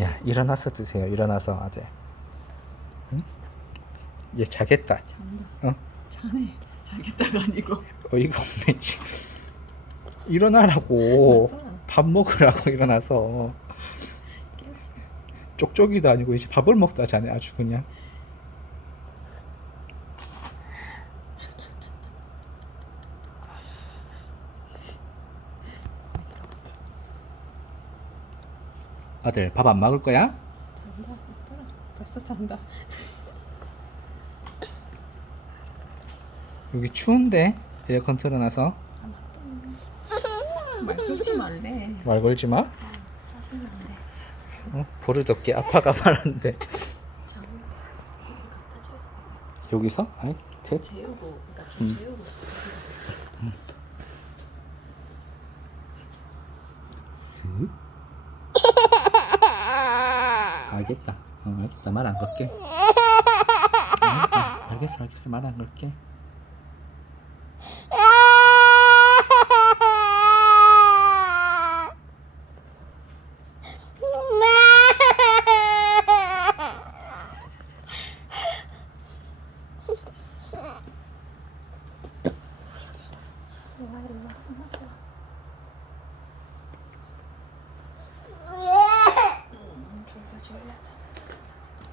야 일어나서 드세요. 일어나서 아들. 응? 얘 자겠다. 잔다. 어? 자네. 자겠다가 아니고. 어이가 없네. 일어나라고. 밥 먹으라고 일어나서. 쪽쪽이도 아니고 이제 밥을 먹다 자네 아주 그냥. 아들 밥 안 먹을 거야? 잔다. 있더라. 벌써 잔다. 여기 추운데 에어컨 틀어놔서. 말 걸지 말래. 말 걸지 마. 짜증. 어? 버릇없게 아빠가 말하는데. 여기서? 아이 대 재우고. 그러니까 좀 음. 재우고. 쓱. 알겠다. 어, 알겠다. 말안 걸게. 알겠다. 알겠어, 알겠어. 말 안 걸게. 와 일로 와.